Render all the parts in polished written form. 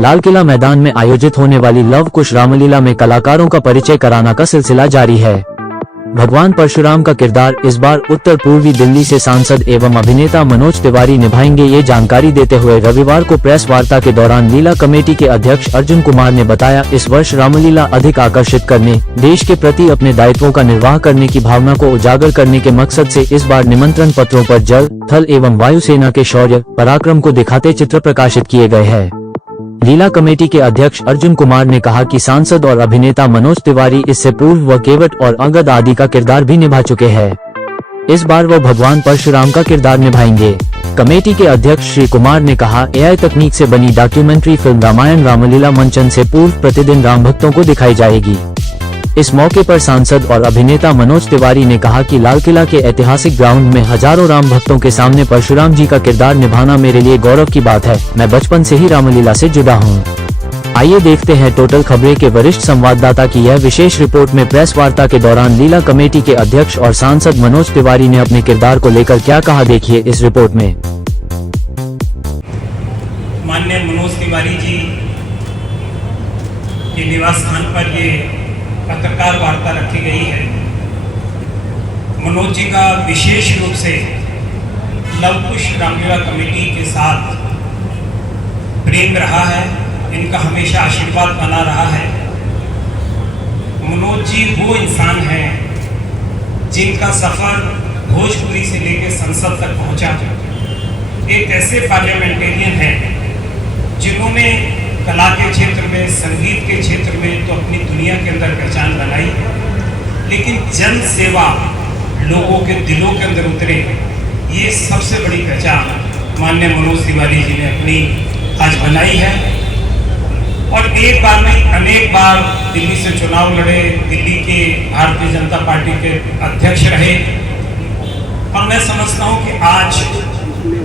लाल किला मैदान में आयोजित होने वाली लव कुश रामलीला में कलाकारों का परिचय कराना का सिलसिला जारी है। भगवान परशुराम का किरदार इस बार उत्तर पूर्वी दिल्ली से सांसद एवं अभिनेता मनोज तिवारी निभाएंगे। ये जानकारी देते हुए रविवार को प्रेस वार्ता के दौरान लीला कमेटी के अध्यक्ष अर्जुन कुमार ने बताया, इस वर्ष रामलीला अधिक आकर्षित करने, देश के प्रति अपने दायित्वों का निर्वाह करने की भावना को उजागर करने के मकसद से इस बार निमंत्रण पत्रों पर जल, थल एवं वायुसेना के शौर्य पराक्रम को दिखाते चित्र प्रकाशित किए गए हैं। लीला कमेटी के अध्यक्ष अर्जुन कुमार ने कहा कि सांसद और अभिनेता मनोज तिवारी इससे पूर्व वह केवट और अंगद आदि का किरदार भी निभा चुके हैं। इस बार वह भगवान परशुराम का किरदार निभाएंगे। कमेटी के अध्यक्ष श्री कुमार ने कहा, एआई तकनीक से बनी डॉक्यूमेंट्री फिल्म रामायण रामलीला मंचन से पूर्व प्रतिदिन राम भक्तों को दिखाई जाएगी। इस मौके पर सांसद और अभिनेता मनोज तिवारी ने कहा कि लाल किला के ऐतिहासिक ग्राउंड में हजारों राम भक्तों के सामने परशुराम जी का किरदार निभाना मेरे लिए गौरव की बात है। मैं बचपन से ही रामलीला से जुड़ा हूँ। आइए देखते हैं टोटल खबरें के वरिष्ठ संवाददाता की यह विशेष रिपोर्ट में प्रेस वार्ता के दौरान लीला कमेटी के अध्यक्ष और सांसद मनोज तिवारी ने अपने किरदार को लेकर क्या कहा, देखिए इस रिपोर्ट में। माननीय मनोज तिवारी जी के निवास स्थान पर ये पत्रकार वार्ता रखी गई है। मनोज जी का विशेष रूप से लव कुश रामलीला कमेटी के साथ प्रेम रहा है, इनका हमेशा आशीर्वाद बना रहा है। मनोज जी वो इंसान हैं जिनका सफर भोजपुरी से लेकर संसद तक पहुंचा। एक ऐसे पार्लियामेंटेरियन हैं जिन्होंने कला के क्षेत्र में, संगीत के क्षेत्र में तो अपनी दुनिया के अंदर पहचान बनाई, लेकिन जन सेवा लोगों के दिलों के अंदर उतरे, ये सबसे बड़ी पहचान माननीय मनोज तिवारी जी ने अपनी आज बनाई है। और एक बार नहीं, अनेक बार दिल्ली से चुनाव लड़े, दिल्ली के भारतीय जनता पार्टी के अध्यक्ष रहे। और मैं समझता हूँ कि आज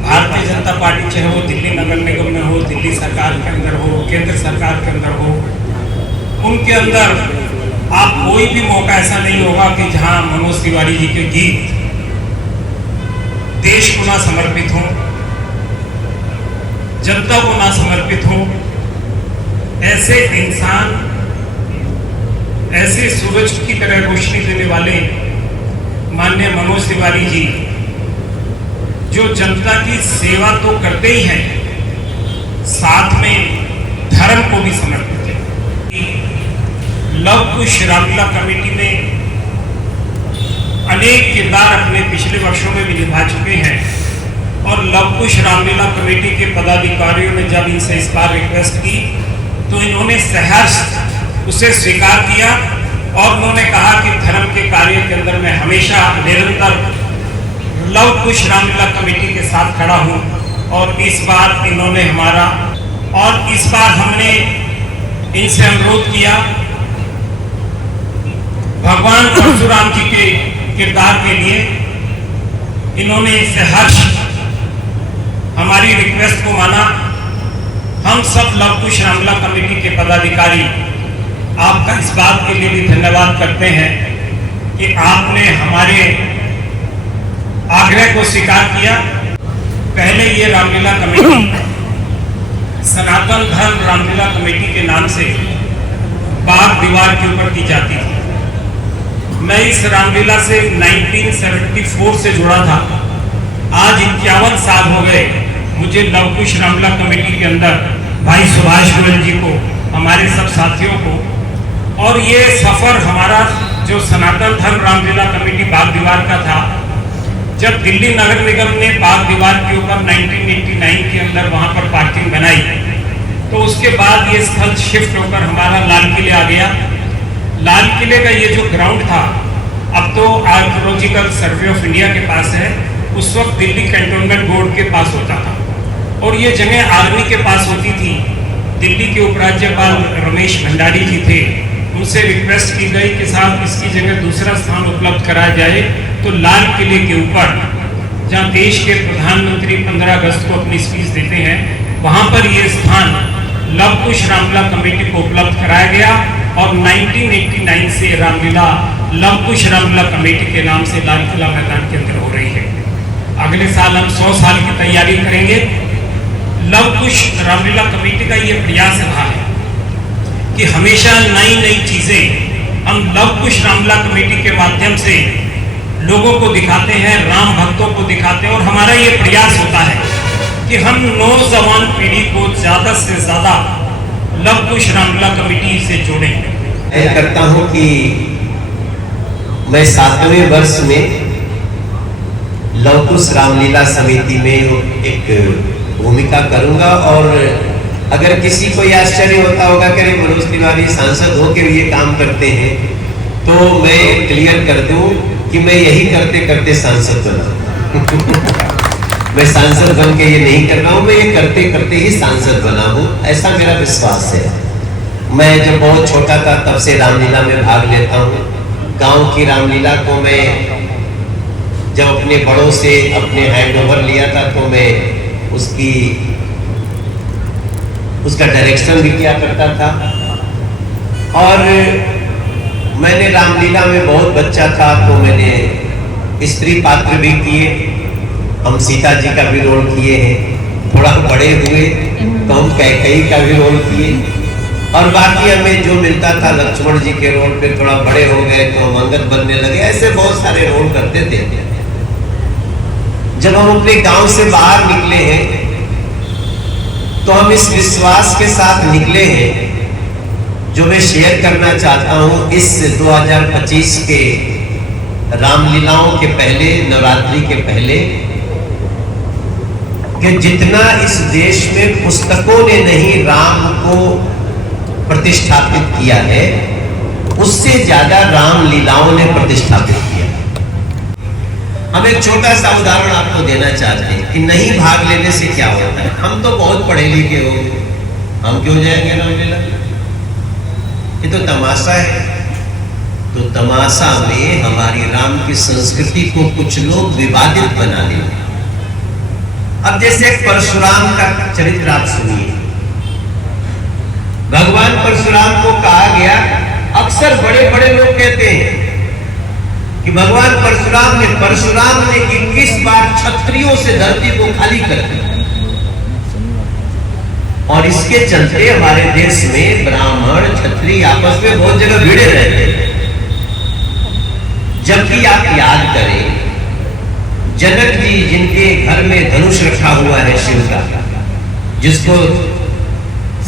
भारतीय जनता पार्टी, चाहे वो दिल्ली नगर निगम में हो, दिल्ली सरकार के अंदर हो, केंद्र सरकार के अंदर हो, उनके अंदर आप कोई भी मौका ऐसा नहीं होगा कि जहां मनोज तिवारी जी के गीत देश को ना समर्पित हो, जनता को ना समर्पित हो। ऐसे इंसान, ऐसे सूरज की तरह रोशनी देने वाले माननीय मनोज तिवारी जी, जो जनता की सेवा तो करते ही हैं, साथ में धर्म को भी समर्पित है। लव कुश रामलीला कमेटी में अनेक किरदार अपने पिछले वर्षों में भी निभा चुके हैं। और लव कुश रामलीला कमेटी के पदाधिकारियों ने जब इनसे इस बार रिक्वेस्ट की तो इन्होंने सहर्ष उसे स्वीकार किया और उन्होंने कहा कि धर्म के कार्य के अंदर मैं हमेशा निरंतर लव कुश रामलीला कमेटी के साथ खड़ा हूं। और इस बार इन्होंने इस बार हमने इनसे अनुरोध किया, भगवान परशुराम जी के किरदार के लिए इन्होंने सहर्ष हमारी रिक्वेस्ट को माना। हम सब लव कुश रामलीला कमेटी के पदाधिकारी आपका इस बात के लिए भी धन्यवाद करते हैं कि आपने हमारे आग्रह को स्वीकार किया। पहले ये रामलीला कमेटी सनातन धर्म रामलीला कमेटी के नाम से बाग दीवार के ऊपर की जाती थी। मैं इस रामलीला से 1974 से जुड़ा था। आज 51 साल हो गए मुझे लव कुश रामलीला कमेटी के अंदर भाई सुभाष गोयल जी को, हमारे सब साथियों को। और ये सफर हमारा जो सनातन धर्म रामलीला कमेटी बाग दीवार का था, जब दिल्ली नगर निगम ने बाग दीवार के ऊपर 1989 के अंदर वहां पर पार्किंग बनाई, तो उसके बाद ये स्थल शिफ्ट होकर हमारा लाल किले आ गया। लाल किले का ये जो ग्राउंड था, अब तो आर्कियोलॉजिकल सर्वे ऑफ इंडिया के पास है, उस वक्त दिल्ली कैंटोनमेंट बोर्ड के पास होता था। और ये जगह आर्मी के पास होती थी। दिल्ली के उपराज्यपाल रमेश भंडारी जी थे, उनसे रिक्वेस्ट की गई कि साहब इसकी जगह दूसरा स्थान उपलब्ध कराया जाए। तो लाल किले के ऊपर, जहां देश के प्रधानमंत्री 15 अगस्त को अपनी स्पीच देते हैं, वहां पर यह स्थान लव कुश रामलीला कमेटी को उपलब्ध कराया गया। और 1989 से रामलीला लव कुश रामलीला कमेटी के नाम से लाल किला मैदान के अंदर हो रही है। अगले साल हम 100 साल की तैयारी करेंगे। लव कुश रामलीला कमेटी का ये प्रयास रहा है कि हमेशा नई नई चीजें हम लव कुश रामलीला कमेटी के माध्यम से लोगों को दिखाते हैं, राम भक्तों को दिखाते हैं। और हमारा ये प्रयास होता है कि हम नौजवान पीढ़ी को ज्यादा से ज्यादा लव कुश रामलीला कमेटी से जोड़ें। मैं करता हूं कि मैं 7वें वर्ष में लव कुश रामलीला समिति में एक भूमिका करूंगा। और अगर किसी को यह आश्चर्य होता होगा कि मनोज तिवारी सांसद होकर भी ये काम करते हैं, तो मैं क्लियर कर दूं कि मैं यही करते करते सांसद बना। मैं सांसद बन के ये नहीं कर रहा हूं, मैं ये करते करते ही सांसद बना हूं, ऐसा मेरा विश्वास है। मैं जब बहुत छोटा था तब से रामलीला में भाग लेता हूं। गांव की रामलीला को मैं जब अपने बड़ों से अपने हैंडओवर लिया था तो मैं उसका डायरेक्शन भी किया करता था। और मैंने रामलीला में बहुत बच्चा था तो मैंने स्त्री पात्र भी किए, हम सीता जी का भी रोल किए हैं। थोड़ा बड़े हुए तो हम कैकेयी का भी रोल किए, और बाकी हमें जो मिलता था लक्ष्मण जी के रोल पे थोड़ा बड़े हो गए तो हम अंगद बनने लगे। ऐसे बहुत सारे रोल करते थे। जब हम अपने गांव से बाहर निकले हैं तो हम इस विश्वास के साथ निकले हैं जो मैं शेयर करना चाहता हूं। इस 2025 के रामलीलाओं के पहले, नवरात्रि के पहले, कि जितना इस देश में पुस्तकों ने नहीं राम को प्रतिष्ठापित किया है, उससे ज्यादा रामलीलाओं ने प्रतिष्ठापित किया। हम एक छोटा सा उदाहरण आपको देना चाहते हैं कि नहीं भाग लेने से क्या होता है। हम तो बहुत पढ़े लिखे हो, हम क्यों जाएंगे रामलीला? ये तो तमाशा है। तो तमाशा में हमारी राम की संस्कृति को कुछ लोग विवादित बना देते। अब जैसे परशुराम का चरित्र आप सुनिए। भगवान परशुराम को कहा गया, अक्सर बड़े बड़े लोग कहते हैं कि भगवान परशुराम ने 21 बार क्षत्रियों से धरती को खाली कर दिया। और इसके चलते हमारे देश में ब्राह्मण क्षत्रिय आपस में बहुत जगह भिड़े रहते हैं। जबकि आप याद करें, जनक जी जिनके घर में धनुष रखा हुआ है शिव का, जिसको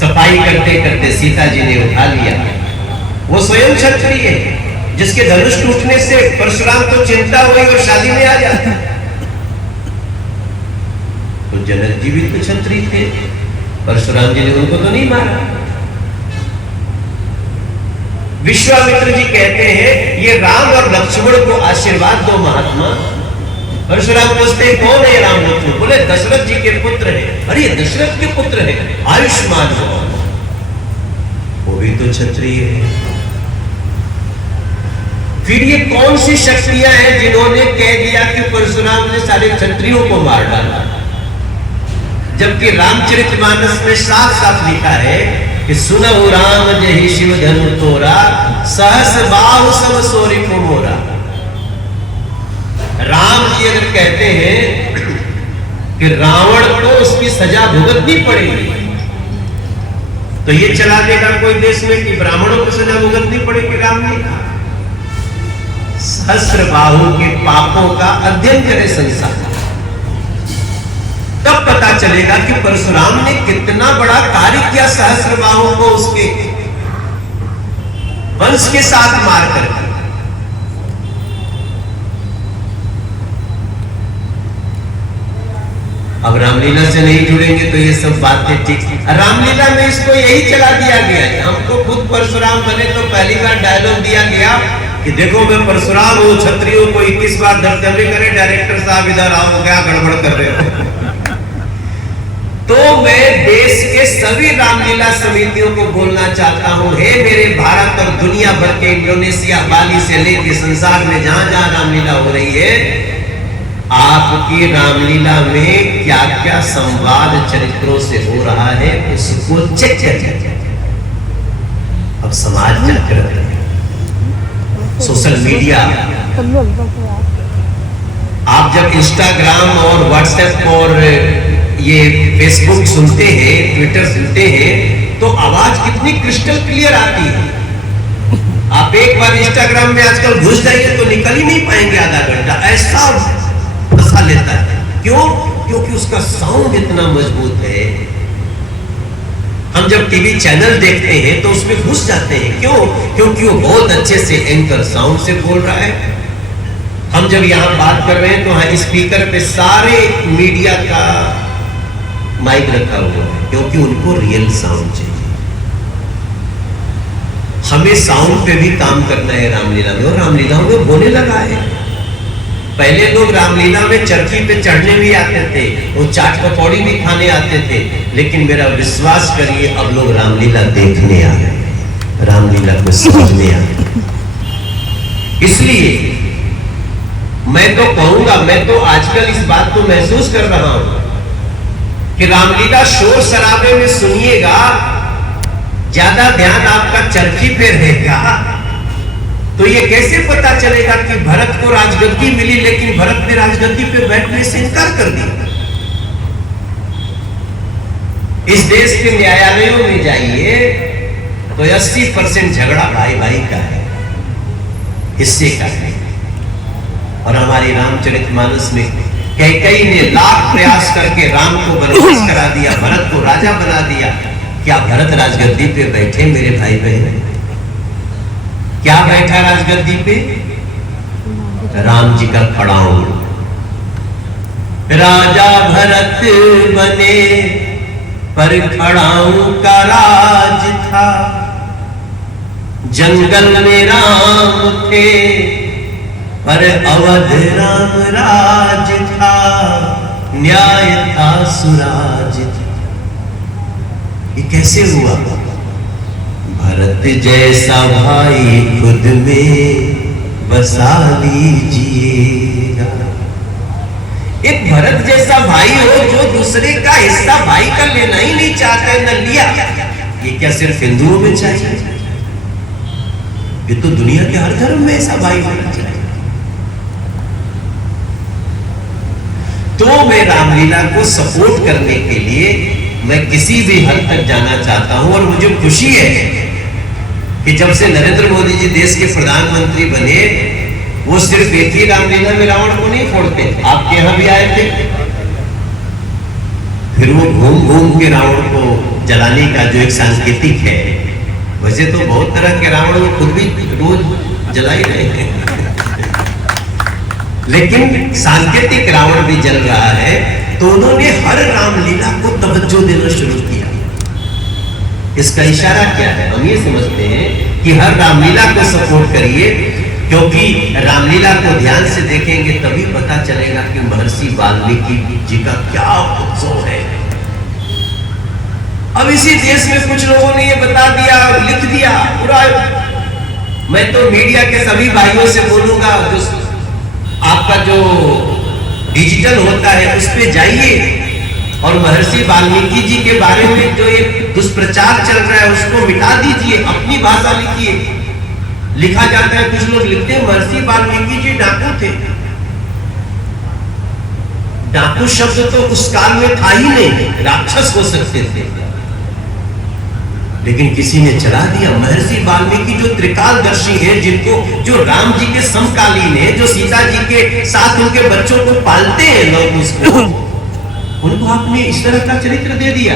सफाई करते करते सीता जी ने उठा लिया, वो स्वयं क्षत्रिय है। जिसके धनुष टूटने से परशुराम को चिंता हुई और शादी में आ जाता। तो जनक जी भी तो क्षत्रिय थे, परशुराम जी ने उनको तो नहीं मारा। विश्वामित्र जी कहते हैं, ये राम और लक्ष्मण को आशीर्वाद दो महात्मा। परशुराम पूछते कौन है राम लक्ष्मण? बोले दशरथ जी के पुत्र है। अरे दशरथ के पुत्र है, आयुष्मान हो, वो भी तो क्षत्रिय है। फिर ये कौन सी शक्तियां हैं जिन्होंने कह दिया कि परशुराम ने सारे क्षत्रियों को मार डाला? जबकि रामचरितमानस में साफ साफ लिखा है कि सुनहु राम जहि शिव धनु तोरा, सहस बाहु सब सोरी को मोरा। राम जी अगर कहते हैं कि रावण को उसकी सजा भुगतनी पड़ेगी, तो ये चला देगा कोई देश में कि ब्राह्मणों को सजा भुगतनी पड़ेगी? राम ने कहा सहस्र बाहु के पापों का अध्ययन करे संसार, तब पता चलेगा कि परशुराम ने कितना बड़ा कार्य किया। सहस्र बाहु को उसके वंश के साथ मार कर। अब रामलीला से नहीं जुड़ेंगे तो ये सब बातें ठीक। रामलीला में इसको यही चला दिया गया। हमको खुद परशुराम बने तो पहली बार डायलॉग दिया गया कि देखो मैं परशुराम हूं, क्षत्रियों को 21 बार धरते करे, डायरेक्टर साहब इधर आओ, क्या गड़बड़ कर रहे हो? तो मैं देश के सभी रामलीला समितियों को बोलना चाहता हूं, हे मेरे भारत और दुनिया भर के, इंडोनेशिया, बाली से लेकर संसार में जहां जहां रामलीला हो रही है, आपकी रामलीला में क्या क्या संवाद चरित्रों से हो रहा है उसको चेक करिए। अब समाज जागृत है, सोशल मीडिया, आप जब इंस्टाग्राम और व्हाट्सएप और ये फेसबुक सुनते हैं, ट्विटर सुनते हैं, तो आवाज कितनी क्रिस्टल क्लियर आती है। आप एक बार इंस्टाग्राम में आजकल घुस जाइए तो निकल ही नहीं पाएंगे आधा घंटा, ऐसा फंसा लेता है। क्यों? क्योंकि उसका साउंड इतना मजबूत है। हम जब टीवी चैनल देखते हैं तो उसमें घुस जाते हैं। क्यों? क्योंकि वो बहुत अच्छे से एंकर साउंड से बोल रहा है। हम जब यहां बात कर रहे हैं तो हाँ, स्पीकर पे सारे मीडिया का माइक रखा हुआ है, क्योंकि उनको रियल साउंड चाहिए। हमें साउंड पे भी काम करना है रामलीला में, और रामलीला में होने लगा है। पहले लोग रामलीला में चरखी पे चढ़ने भी आते थे, वो चाट पकौड़ी भी खाने आते थे, लेकिन मेरा विश्वास करिए अब लोग रामलीला देखने आ रहे हैं, रामलीला को समझने आ रहे हैं। इसलिए मैं तो कहूंगा, मैं तो आजकल इस बात को महसूस कर रहा हूं कि रामलीला शोर शराबे में सुनिएगा, ज्यादा ध्यान आपका चरखी पे रहेगा, तो ये कैसे पता चलेगा कि भरत को राजगद्दी मिली, लेकिन भरत ने राजगद्दी पे बैठने से इनकार कर दिया। इस देश के न्यायालयों में जाइए तो 80% झगड़ा भाई भाई का है, हिस्से का है। और हमारी रामचरितमानस में कैकेयी ने लाख प्रयास करके राम को वनवास करा दिया, भरत को राजा बना दिया। क्या भरत राजगद्दी पे बैठे मेरे भाई बहन? क्या बैठा राजगद्दी पे? राम जी का खड़ाऊं। राजा भरत बने पर खड़ाऊं का राज था, जंगल में राम थे पर अवध राम राज था, न्याय था सुराज था। ये कैसे हुआ? भरत जैसा भाई खुद में बसा लीजिएगा। एक भरत जैसा भाई हो जो दूसरे का हिस्सा भाई का लेना ही नहीं चाहता, न लिया। ये क्या सिर्फ हिंदुओं में चाहिए? ये तो दुनिया के हर धर्म में ऐसा भाई होना चाहिए। तो मैं रामलीला को सपोर्ट करने के लिए मैं किसी भी हद तक जाना चाहता हूं, और मुझे खुशी है कि जब से नरेंद्र मोदी जी देश के प्रधानमंत्री बने, वो सिर्फ एक ही रामलीला में रावण को नहीं फोड़ते, आपके यहां भी आए थे। फिर वो घूम घूम के रावण को जलाने का जो एक सांकेतिक है, वैसे तो बहुत तरह के रावण वो खुद भी रोज जला ही रहे हैं, लेकिन सांकेतिक रावण भी जल रहा है। तो उन्होंने हर रामलीला को तवज्जो देना शुरू किया। इसका इशारा क्या है? हम ये समझते हैं कि हर रामलीला को सपोर्ट करिए, क्योंकि रामलीला को ध्यान से देखेंगे तभी पता चलेगा कि महर्षि वाल्मीकि जी का क्या उत्सव है। अब इसी देश में कुछ लोगों ने ये बता दिया, लिख दिया पूरा। मैं तो मीडिया के सभी भाइयों से बोलूंगा, आपका जो डिजिटल होता है उस पे जाइए और महर्षि वाल्मीकि जी के बारे में जो एक दुष्प्रचार चल रहा है उसको मिटा दीजिए, अपनी भाषा लिखिए। लिखा जाता है, कुछ लोग लिखते हैं महर्षि वाल्मीकि जी डाकू थे। डाकू शब्द तो उस काल में था ही नहीं, राक्षस हो सकते थे, लेकिन किसी ने चला दिया। महर्षि वाल्मीकि जो त्रिकालदर्शी हैं, जिनको जो राम जी के समकालीन है, जो सीता जी के साथ उनके बच्चों को पालते हैं लोग, उसको उनको आपने इस तरह का चरित्र दे दिया।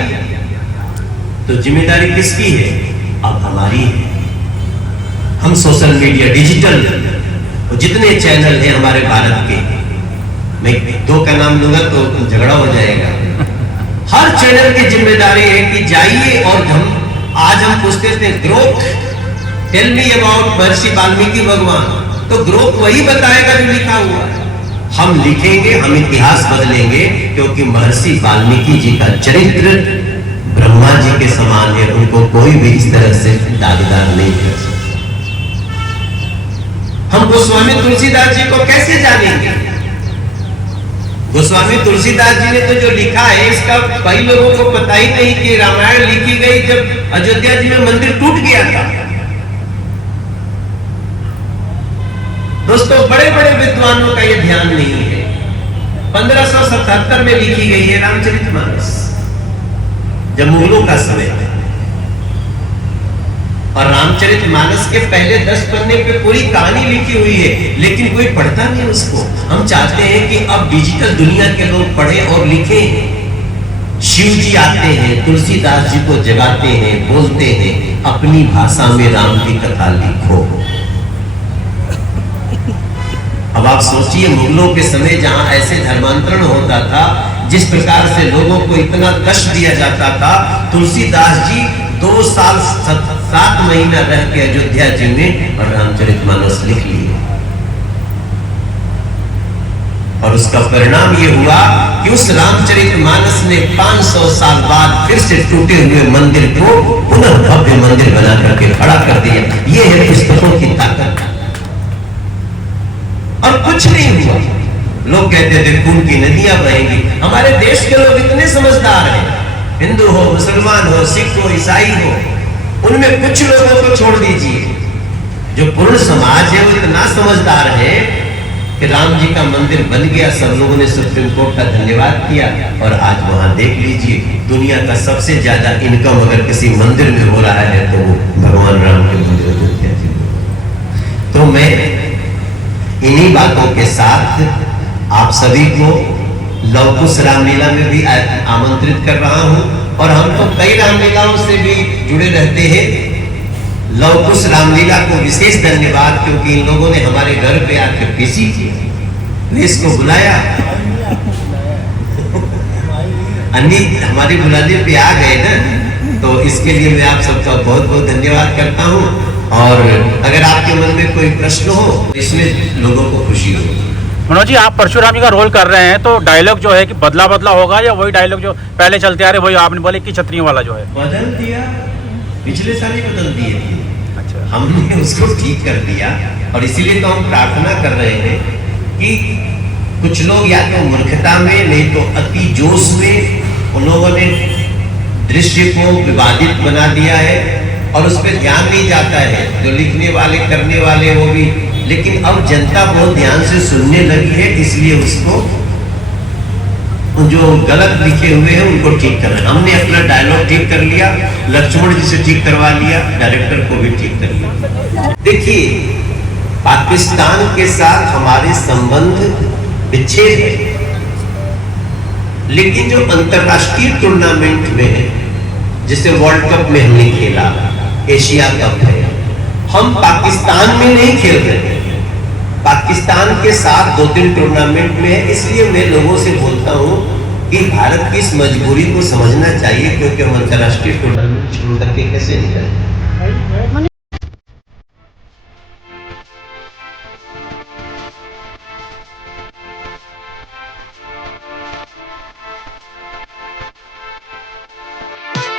तो जिम्मेदारी किसकी है? अब हमारी है। हम सोशल मीडिया, डिजिटल जितने चैनल हैं हमारे भारत के, मैं दो का नाम लूंगा तो झगड़ा हो जाएगा। हर चैनल की जिम्मेदारी है कि जाइए और आज हम पूछते थे ग्रोथ, टेल मी अबाउट महर्षि वाल्मीकि भगवान, तो ग्रोथ वही बताएगा जो लिखा हुआ है। हम लिखेंगे, हम इतिहास बदलेंगे, क्योंकि महर्षि वाल्मीकि जी का चरित्र ब्रह्मा जी के समान है, उनको कोई भी इस तरह से दागदार नहीं कर सकता। हम गोस्वामी तुलसीदास जी को कैसे जानेंगे? गोस्वामी तुलसीदास जी ने तो जो लिखा है, इसका कई लोगों को पता ही नहीं कि रामायण लिखी गई जब अयोध्या जी में मंदिर टूट गया था। दोस्तों, बड़े बड़े विद्वानों का यह ध्यान नहीं है। 1577 में लिखी गई है रामचरितमानस, जब मुगलों का समय है। और रामचरितमानस के पहले 10 पन्ने पे पूरी कहानी लिखी हुई है, लेकिन कोई पढ़ता नहीं उसको। हम चाहते हैं कि अब डिजिटल दुनिया के लोग पढ़ें और लिखें। शिव जी आते हैं, तुलसीदास जी को जगाते हैं, बोलते हैं अपनी भाषा में राम की कथा लिखो। अब आप सोचिए, मुगलों के समय जहां ऐसे धर्मांतरण होता था, जिस प्रकार से लोगों को इतना कष्ट दिया जाता था, तुलसीदास जी 2 साल 7 महीना रह के अयोध्या जी में और रामचरितमानस लिख लिए। और उसका परिणाम ये हुआ कि उस रामचरितमानस ने 500 साल बाद फिर से टूटे हुए मंदिर को पुनः भव्य मंदिर बना करके खड़ा कर दिया। ये है पुस्तकों की ताकत। और कुछ नहीं हुआ। लोग कहते थे खून की नदियां बहेंगी। हमारे देश के लोग इतने समझदार हैं, हिंदू हो, मुसलमान हो, सिख हो, ईसाई हो, उनमें कुछ लोगों को छोड़ दीजिए, जो पूर्ण समाज है वो इतना समझदार है कि राम जी का मंदिर बन गया। सब लोगों ने सुप्रीम कोर्ट का धन्यवाद किया और आज वहां देख लीजिए, दुनिया का सबसे ज्यादा इनकम अगर किसी मंदिर में हो रहा है तो वो भगवान राम के मंदिर अयोध्या जी में। तो मैं इन्हीं बातों के साथ आप सभी को लव कुश रामलीला में भी आमंत्रित कर रहा हूं। और हम तो कई रामलीलाओं से भी जुड़े रहते हैं। लव कुश रामलीला को विशेष धन्यवाद, क्योंकि इन लोगों ने हमारे घर पे आके पेशी की, इसको बुलाया। अन्नी हमारी बुलाने पे आ गए ना, तो इसके लिए मैं आप सबका बहुत बहुत धन्यवाद करता हूं। और अगर आपके मन में कोई प्रश्न हो, इसमें लोगों को खुशी हो। मनोज जी, आप परशुराम जी का रोल कर रहे हैं, तो डायलॉग जो है कि बदला बदला होगा या वही डायलॉग जो पहले चलते आ रहे वही आपने बोले कि क्षत्रियों वाला जो है? बदल दिया, पिछले साल ही बदल दिए थे। अच्छा, हमने उसको ठीक कर दिया। और इसीलिए तो हम प्रार्थना कर रहे हैं कि कुछ लोग या तो मूर्खता में, नहीं तो अति जोश में उन लोगों ने दृश्य को विवादित बना दिया है और उस पर ध्यान नहीं जाता है, जो लिखने वाले करने वाले वो भी। लेकिन अब जनता बहुत ध्यान से सुनने लगी है, इसलिए उसको जो गलत लिखे हुए हैं उनको ठीक करना। हमने अपना डायलॉग ठीक कर लिया, लक्ष्मण जी से ठीक करवा लिया, डायरेक्टर को भी ठीक कर लिया। देखिए, पाकिस्तान के साथ हमारे संबंध विच्छेद है, लेकिन जो अंतरराष्ट्रीय टूर्नामेंट में है, जैसे वर्ल्ड कप में हमने खेला, एशिया कप है, हम पाकिस्तान में नहीं खेल रहे, पाकिस्तान के साथ 2-3 टूर्नामेंट में है। इसलिए मैं लोगों से बोलता हूं कि भारत की इस मजबूरी को समझना चाहिए, क्योंकि हम अंतरराष्ट्रीय टूर्नामेंट छोड़ करके कैसे निकलें।